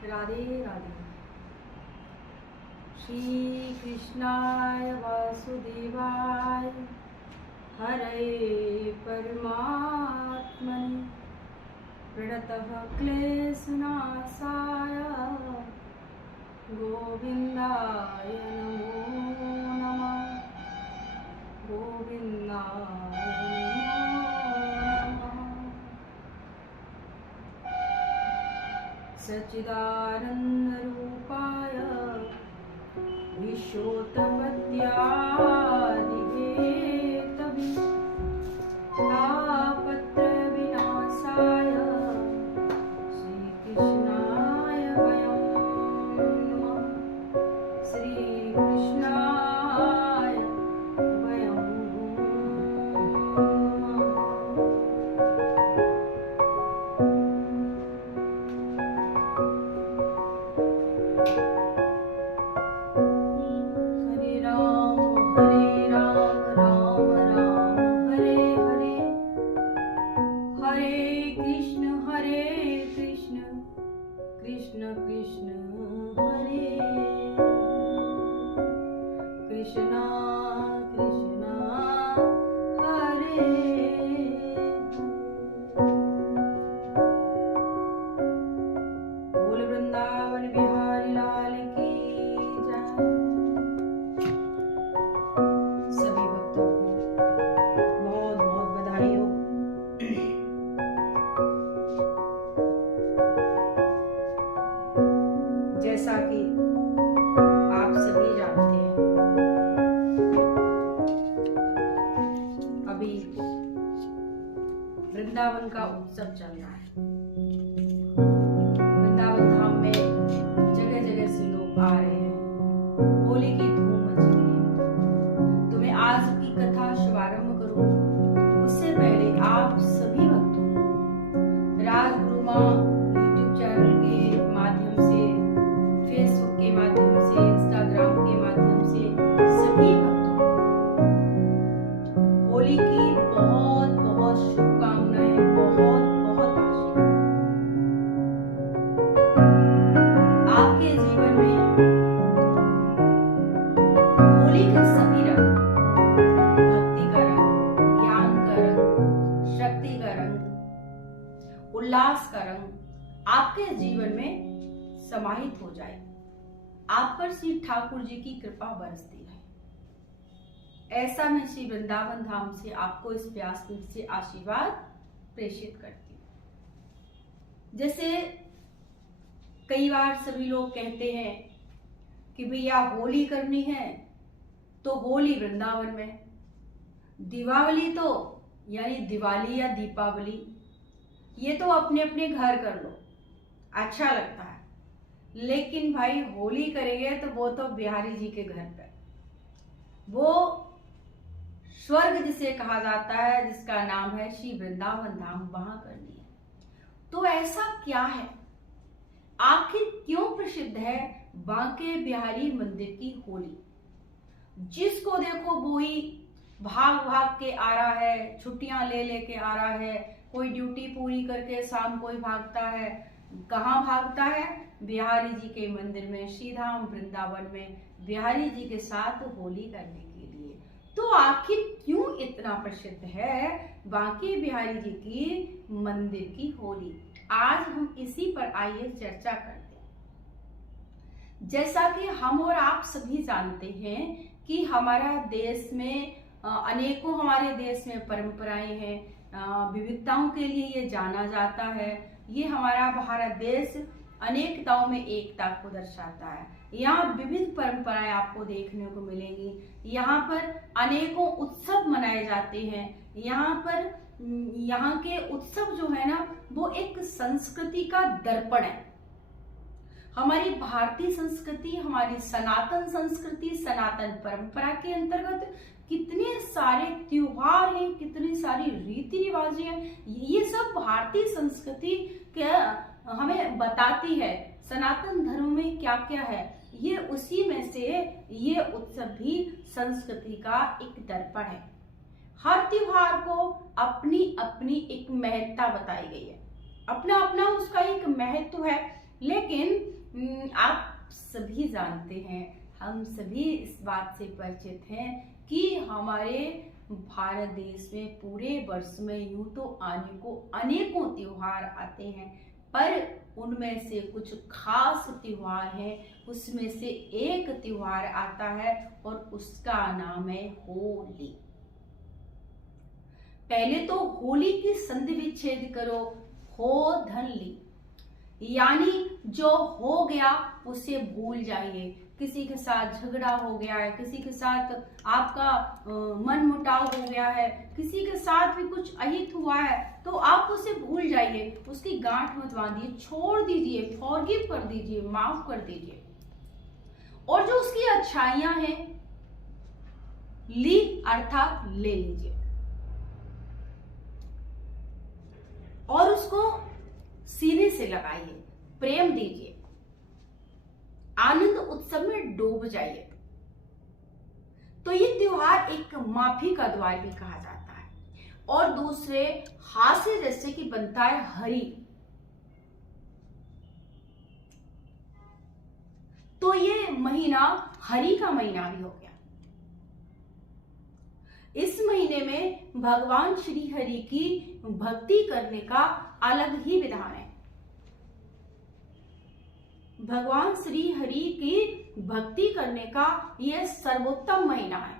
राधे राधे। श्री कृष्णाय वासुदेवाय हरे परमात्मने प्रणतः क्लेशनाशाय गोविन्दाय नमो नमः। गोविन्दाय नमो नमः। सच्चिदानन्दरूपाय विश्वोत्पत्त्यादिहेतवे तापत्रविनाशाय श्रीकृष्णाय वयं नमः। श्रीकृष्णाय वयं नमः। कृष्ण कृष्ण हरे कृष्णा कृष्णा हरे बोल वृंदावन बिहारी लाल की जय। सभी भक्तों को बहुत बहुत बधाई हो। जैसा कि आप सभी जानते हैं, अभी वृंदावन का उत्सव चल रहा है। वृंदावन धाम में जगह जगह से लोग आ रहे हैं, होली की धूम मची हुई है। तो मैं आज की कथा शुभारंभ करूं उससे पहले आप सभी भक्तों को राजगुरु मां यूट्यूब चैनल के माध्यम से, फेसबुक के माध्यम से, इंस्टाग्राम के माध्यम से सभी भक्तों को होली की बहुत बहुत शुभकामनाएं, बहुत बहुत आशीर्वाद। आपके जीवन में होली के सभी रंग, भक्ति का रंग, ज्ञान का रंग, शक्ति का रंग, उल्लास का रंग आपके जीवन में समाहित हो जाए। आप पर श्री ठाकुर जी की कृपा बरसती रहे। ऐसा मैं श्री वृंदावन धाम से आपको इस व्यास पीठ से आशीर्वाद प्रेषित करती हूँ। जैसे कई बार सभी लोग कहते हैं कि भैया होली करनी है तो होली वृंदावन में, दीपावली तो यानी दिवाली या दीपावली ये तो अपने अपने घर कर लो, अच्छा लगता है। लेकिन भाई होली करेंगे तो वो तो बिहारी जी के घर पे, वो स्वर्ग जिसे कहा जाता है, जिसका नाम है श्री वृंदावन धाम, वहां करनी है। तो ऐसा क्या है, आखिर क्यों प्रसिद्ध है बांके बिहारी मंदिर की होली? जिसको देखो वो ही भाग भाग के आ रहा है, छुट्टियां ले लेके आ रहा है, कोई ड्यूटी पूरी करके शाम कोई भागता है। कहाँ भागता है? बिहारी जी के मंदिर में, श्रीधाम वृंदावन में बिहारी जी के साथ होली करने के लिए। तो आखिर क्यों इतना प्रसिद्ध है बांके बिहारी जी की मंदिर की होली? आज हम इसी पर आइए चर्चा करते हैं। जैसा कि हम और आप सभी जानते हैं कि हमारा देश में अनेकों हमारे देश में परंपराएं हैं, विविधताओं के लिए ये जाना जाता है। ये हमारा भारत देश अनेकताओं में एकता को दर्शाता है। यहाँ विविध परंपराएं आपको देखने को मिलेंगी। यहाँ पर अनेकों उत्सव मनाए जाते हैं। यहाँ के उत्सव जो है ना, वो एक संस्कृति का दर्पण है। हमारी भारतीय संस्कृति, हमारी सनातन संस्कृति, सनातन परंपरा के अंतर्गत कितने सारे त्योहार हैं, कितनी सारी रीति रिवाजें हैं। ये सब भारतीय संस्कृति के हमें बताती है। सनातन धर्म में क्या क्या है, ये उसी में से ये उत्सव भी संस्कृति का एक दर्पण है। हर त्योहार को अपनी अपनी एक महत्ता बताई गई है, अपना अपना उसका एक महत्व है। लेकिन आप सभी जानते हैं, हम सभी इस बात से परिचित हैं कि हमारे भारत देश में पूरे वर्ष में यूं तो अनेकों त्योहार आते हैं, पर उनमें से कुछ खास त्योहार हैं। उसमें से एक त्योहार आता है और उसका नाम है होली। पहले तो होली की संधि विच्छेद करो, हो धन ली, यानी जो हो गया उसे भूल जाइए। किसी के साथ झगड़ा हो गया है, किसी के साथ आपका मन मुटाव हो गया है, किसी के साथ भी कुछ अहित हुआ है, तो आप उसे भूल जाइए, उसकी गांठ मत बांधिए, छोड़ दीजिए, फॉरगिव कर दीजिए, माफ कर दीजिए। और जो उसकी अच्छाइयां हैं, ली अर्थात ले लीजिए और उसको सीने से लगाइए, प्रेम दीजिए, आनंद उत्सव में डूब जाइए। तो ये त्योहार एक माफी का द्वार भी कहा जाता है। और दूसरे हास्य जैसे कि बनता है हरि। तो ये महीना हरि का महीना भी हो गया। इस महीने में भगवान श्री हरि की भक्ति करने का अलग ही विधान है। भगवान श्री हरि की भक्ति करने का यह सर्वोत्तम महीना है।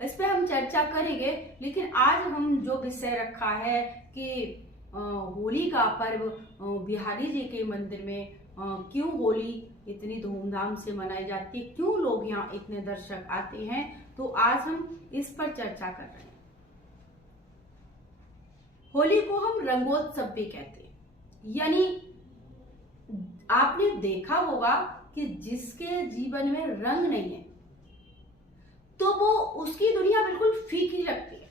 इस पे हम चर्चा करेंगे, लेकिन आज हम जो विषय रखा है कि होली का पर्व बिहारी जी के मंदिर में क्यों होली इतनी धूमधाम से मनाई जाती है, क्यों लोग यहाँ इतने दर्शक आते हैं, तो आज हम इस पर चर्चा कर रहे हैं। होली को हम रंगोत्सव भी कहते हैं, यानी आपने देखा होगा कि जिसके जीवन में रंग नहीं है तो वो उसकी दुनिया बिल्कुल फीकी लगती है।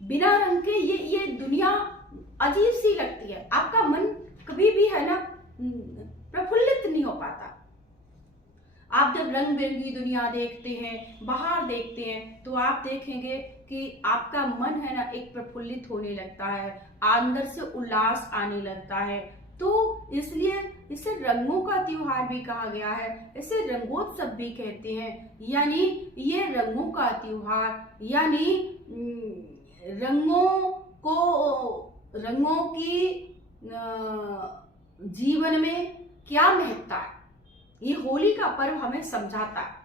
बिना रंग के ये दुनिया अजीब सी लगती है। आपका मन कभी भी है ना प्रफुल्लित नहीं हो पाता। आप जब रंग बिरंगी दुनिया देखते हैं, बाहर देखते हैं, तो आप देखेंगे कि आपका मन है ना एक प्रफुल्लित होने लगता है, अंदर से उल्लास आने लगता है। तो इसलिए इसे रंगों का त्योहार भी कहा गया है, इसे रंगोत्सव भी कहते हैं। यानी ये रंगों का त्योहार, यानी रंगों की जीवन में क्या महत्ता है, ये होली का पर्व हमें समझाता है।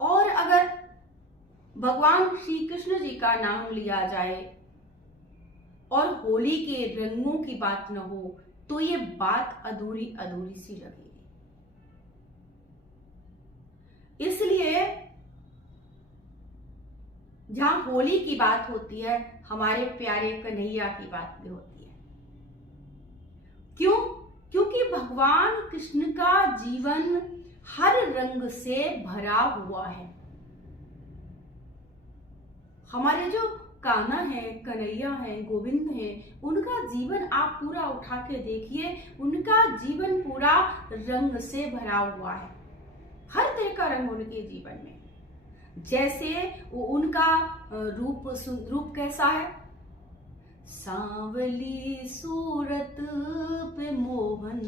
और अगर भगवान श्री कृष्ण जी का नाम लिया जाए और होली के रंगों की बात न हो तो ये बात अधूरी अधूरी सी लगेगी। इसलिए जहां होली की बात होती है, हमारे प्यारे कन्हैया की बात भी होती है। क्यों? क्योंकि भगवान कृष्ण का जीवन हर रंग से भरा हुआ है। हमारे जो कान्हा है, कन्हैया है, गोविंद है, उनका जीवन आप पूरा उठा के देखिए, उनका जीवन पूरा रंग से भरा हुआ है। हर तरह का रंग उनके जीवन में। जैसे उनका रूप कैसा है, सांवली सूरत पे मोहन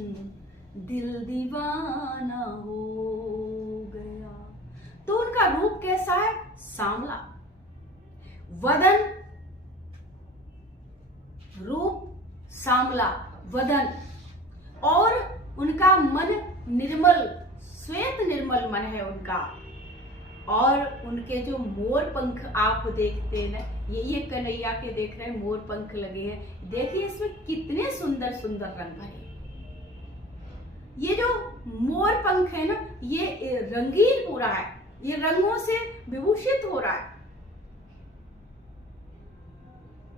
दिल दीवाना हो गया। तो उनका रूप कैसा है, सांवला। वदन, रूप सांवला, वदन। और उनका मन निर्मल, श्वेत निर्मल मन है उनका। और उनके जो मोर पंख आप देखते हैं ना, ये कन्हैया के देख रहे हैं, मोर पंख लगे हैं। देखिए इसमें कितने सुंदर सुंदर रंग है। ये जो मोर पंख है ना, ये रंगीन पूरा है, ये रंगों से विभूषित हो रहा है।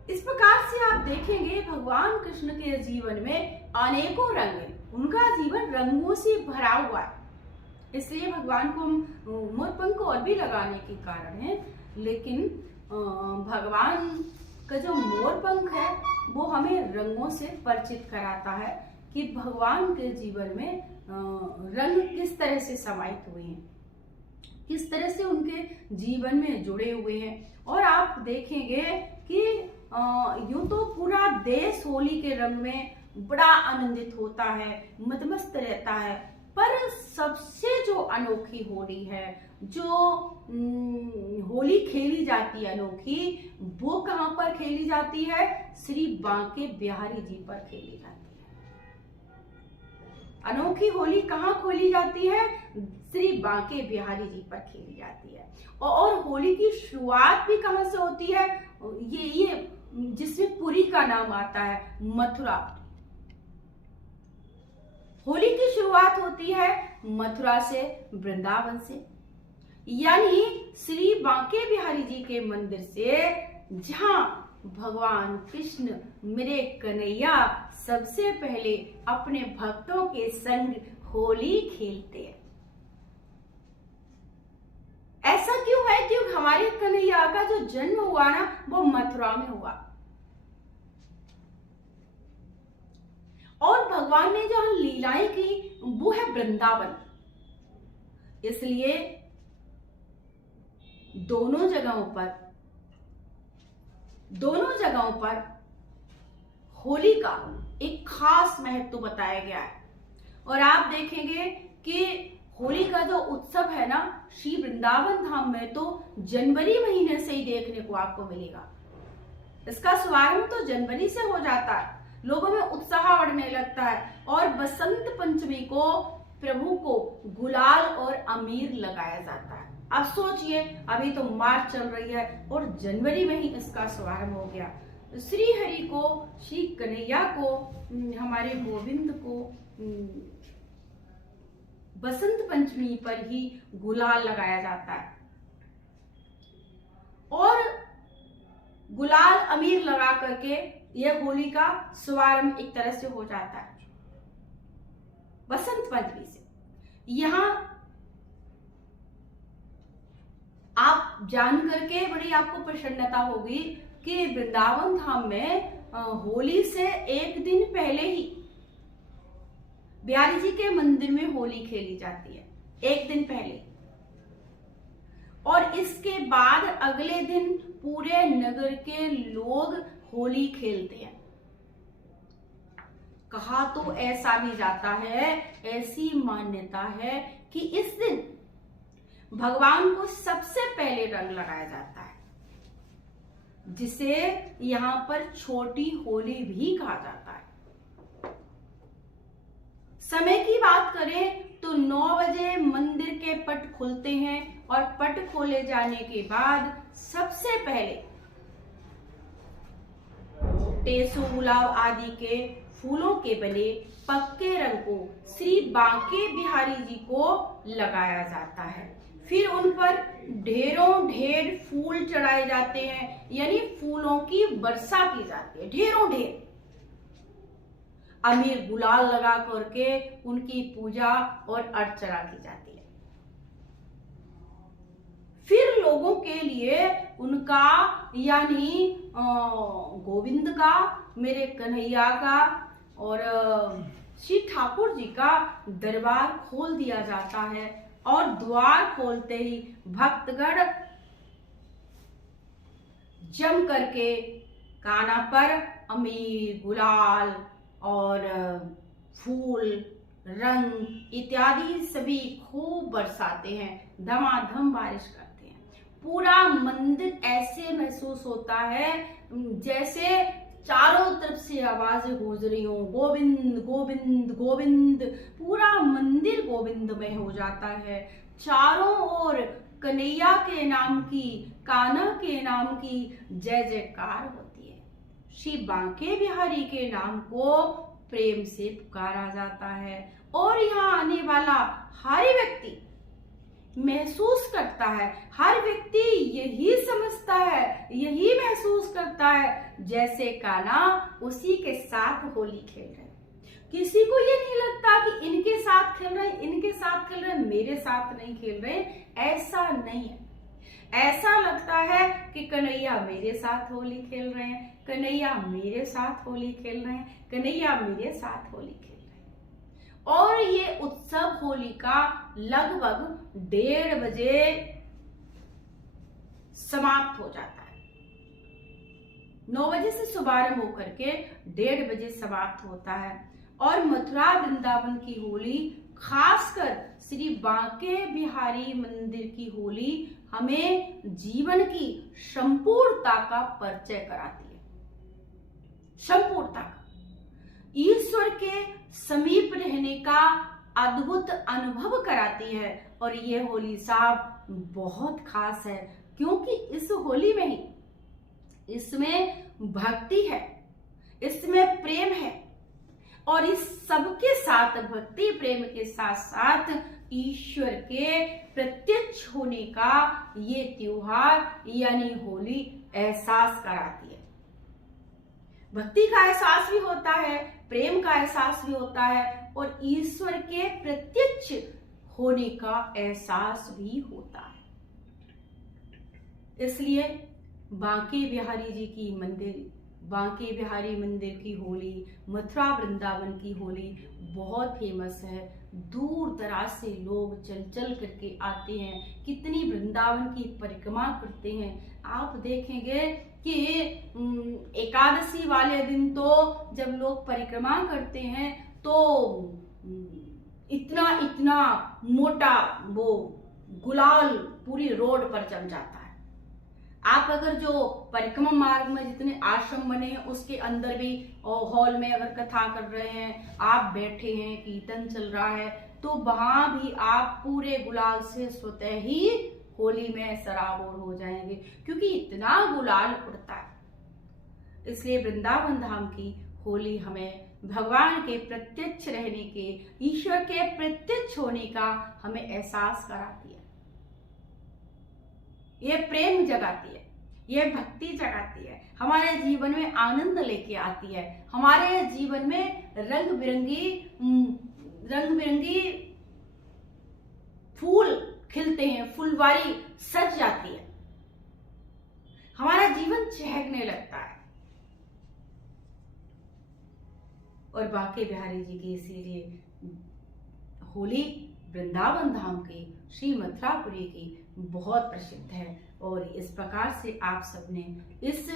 इस प्रकार से आप देखेंगे भगवान कृष्ण के जीवन में अनेकों रंग हैं। उनका जीवन रंगों से भरा हुआ है। इसलिए भगवान को हम मोर पंख और भी लगाने के कारण है। लेकिन भगवान का जो मोर पंख है वो हमें रंगों से परिचित कराता है कि भगवान के जीवन में रंग किस तरह से समाहित हुए हैं, किस तरह से उनके जीवन में जुड़े हुए हैं। और आप आप देखेंगे कि यूं तो पूरा देश होली के रंग में बड़ा आनंदित होता है, मदमस्त रहता है, पर सबसे जो अनोखी होली है, जो होली खेली जाती है अनोखी, वो कहाँ पर खेली जाती है? श्री बांके बिहारी जी पर खेली जाती है। अनोखी होली कहाँ खोली जाती है? श्री बांके बिहारी जी पर खेली जाती है। और होली की शुरुआत भी कहाँ से होती है? ये जिसमें पुरी का नाम आता है, मथुरा। होली की शुरुआत होती है मथुरा से, वृंदावन से, यानी श्री बांके बिहारी जी के मंदिर से, जहां भगवान कृष्ण मेरे कन्हैया सबसे पहले अपने भक्तों के संग होली खेलते हैं। ऐसा क्यों है? क्योंकि हमारे कन्हैया का जो जन्म हुआ ना, वो मथुरा में हुआ, और भगवान ने जो लीलाएं की वो है वृंदावन। इसलिए दोनों जगहों पर होली का एक खास महत्व बताया गया है। और आप देखेंगे कि होली का जो उत्सव है ना, श्री वृंदावन धाम में तो जनवरी महीने से ही देखने को आपको मिलेगा। इसका शुभारंभ तो जनवरी से हो जाता है, लोगों में उत्साह बढ़ने लगता है, और बसंत पंचमी को प्रभु को गुलाल और अमीर लगाया जाता है। अब सोचिए, अभी तो मार्च चल रही है और जनवरी में ही इसका शुभारंभ हो गया। श्री हरि को, श्री कन्हैया को, हमारे गोविंद को बसंत पंचमी पर ही गुलाल लगाया जाता है, और गुलाल अमीर लगा करके यह होली का शुभारंभ एक तरह से हो जाता है बसंत पंचमी से। यहां आप जान करके बड़ी आपको प्रसन्नता होगी कि वृंदावन धाम में होली से एक दिन पहले ही बिहारी जी के मंदिर में होली खेली जाती है, एक दिन पहले, और इसके बाद अगले दिन पूरे नगर के लोग होली खेलते हैं। कहा तो ऐसा भी जाता है, ऐसी मान्यता है कि इस दिन भगवान को सबसे पहले रंग लगाया जाता है, जिसे यहां पर छोटी होली भी कहा जाता है। समय की बात करें तो 9 बजे मंदिर के पट खुलते हैं, और पट खोले जाने के बाद सबसे पहले टेसू, गुलाब आदि के फूलों के बने पक्के रंग को श्री बांके बिहारी जी को लगाया जाता है। फिर उन पर ढेरों ढेर फूल चढ़ाए जाते हैं, यानी फूलों की वर्षा की जाती है, ढेरों ढेर। अमीर गुलाल लगा करके उनकी पूजा और अर्चना की जाती है। फिर लोगों के लिए उनका, यानी गोविंद का, मेरे कन्हैया का और श्री ठाकुर जी का दरबार खोल दिया जाता है, और द्वार खोलते ही भक्तगण जम करके काना पर अमीर, गुलाल और फूल, रंग इत्यादि सभी खूब बरसाते हैं, धमाधम बारिश करते हैं। पूरा मंदिर ऐसे महसूस होता है जैसे चारों तरफ से आवाजें गूंज रही हो, गोविंद गोविंद गोविंद। पूरा मंदिर गोविंदमय हो जाता है। चारों ओर कन्हैया के नाम की, कान्हा के नाम की जय जयकार होती है। श्री बांके बिहारी के नाम को प्रेम से पुकारा जाता है, और यहाँ आने वाला हर व्यक्ति महसूस करता है, हर व्यक्ति यही समझता है, यही महसूस करता है जैसे कान्हा उसी के साथ होली खेल रहे हैं। किसी को ये नहीं लगता कि इनके साथ खेल रहे हैं, इनके साथ खेल रहे हैं, मेरे साथ नहीं खेल रहे, ऐसा नहीं है। ऐसा लगता है कि कन्हैया मेरे साथ होली खेल रहे हैं, कन्हैया मेरे साथ होली खेल रहे हैं, कन्हैया मेरे साथ होली खेल रहे हैं। और ये उत्सव होली का लगभग 1:30 बजे समाप्त हो जाता है। 9 बजे से शुभारंभ होकर के 1:30 बजे समाप्त होता है। और मथुरा वृंदावन की होली, खासकर श्री बांके बिहारी मंदिर की होली, हमें जीवन की संपूर्णता का परिचय कराती है। संपूर्णता का, ईश्वर के समीप रहने का अद्भुत अनुभव कराती है। और ये होली साहब बहुत खास है, क्योंकि इस होली में ही, इसमें भक्ति है, इसमें प्रेम है, और इस सबके साथ, भक्ति प्रेम के साथ साथ ईश्वर के प्रत्यक्ष होने का ये त्योहार यानी होली एहसास कराती है। भक्ति का एहसास भी होता है, प्रेम का एहसास भी होता है, और ईश्वर के प्रत्यक्ष होने का एहसास भी होता है। इसलिए बांके बिहारी जी की मंदिर, बांके बिहारी मंदिर की होली, मथुरा वृंदावन की होली बहुत फेमस है। दूर दराज से लोग चल चल करके आते हैं, कितनी वृंदावन की परिक्रमा करते हैं। आप देखेंगे कि एकादशी वाले दिन तो जब लोग परिक्रमा करते हैं तो इतना इतना मोटा वो गुलाल पूरी रोड पर जम जाता है। आप अगर जो परिक्रमा मार्ग में जितने आश्रम बने हैं उसके अंदर भी, और हॉल में अगर कथा कर रहे हैं, आप बैठे हैं, कीर्तन चल रहा है, तो वहां भी आप पूरे गुलाल से स्वतः ही होली में सराबोर हो जाएंगे, क्योंकि इतना गुलाल उड़ता है। इसलिए वृंदावन धाम की होली हमें भगवान के प्रत्यक्ष रहने के, ईश्वर के प्रत्यक्ष होने का हमें एहसास कराती है। ये प्रेम जगाती है, ये भक्ति जगाती है, हमारे जीवन में आनंद लेके आती है, हमारे जीवन में रंग बिरंगी फूल खिलते हैं, फुलवारी सज जाती है, हमारा जीवन चहकने लगता है। और बांके बिहारी जी की इसीलिए होली वृंदावन धाम की, श्री मथुरापुरी की बहुत प्रसिद्ध है। और इस प्रकार से आप सबने इस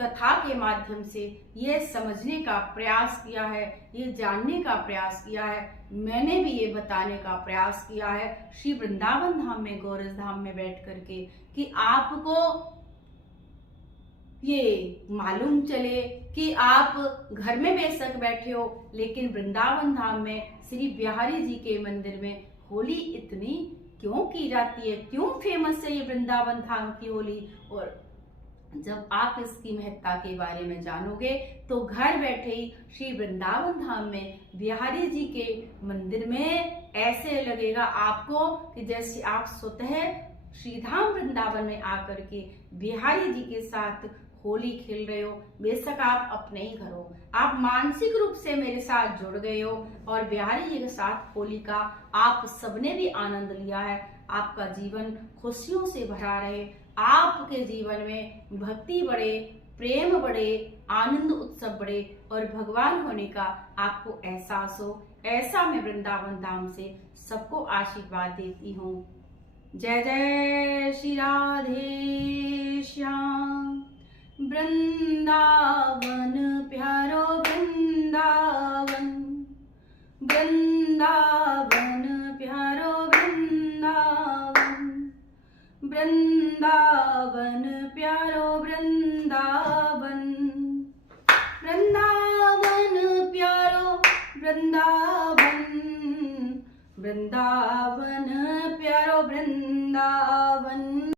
कथा के माध्यम से ये समझने का प्रयास किया है, ये जानने का प्रयास किया है, मैंने भी ये बताने का प्रयास किया है श्री वृंदावन धाम में, गोरज धाम में बैठ करके, कि आपको ये मालूम चले कि आप घर में बेशक बैठे हो, लेकिन वृंदावन धाम में श्री बिहारी जी के मंदिर में होली इतनी क्यों की जाती है, क्यों फेमस है ये वृंदावन धाम की होली। और जब आप इसकी महत्ता के बारे में जानोगे तो घर बैठे ही श्री वृंदावन धाम में बिहारी जी के मंदिर में ऐसे लगेगा आपको कि जैसे आप स्वतः श्रीधाम वृंदावन में आकर के बिहारी जी के साथ होली खेल रहे हो। बेशक आप अपने ही घर हो, आप मानसिक रूप से मेरे साथ जुड़ गए हो, और बिहारी जी के साथ होली का आप सबने भी आनंद लिया है। आपका जीवन खुशियों से भरा रहे, आपके जीवन में भक्ति बढ़े, प्रेम बढ़े, आनंद उत्सव बढ़े, और भगवान होने का आपको एहसास हो। ऐसा मैं वृंदावन धाम से सबको आशीर्वाद देती हूँ। जय जय श्री राधे श्याम। वृंदावन प्यारो वृंदावन, वृंदावन प्यारो वृंदावन, वृंदावन प्यारो वृंदावन, वृंदावन प्यारो वृंदावन, वृंदावन प्यारो वृंदावन।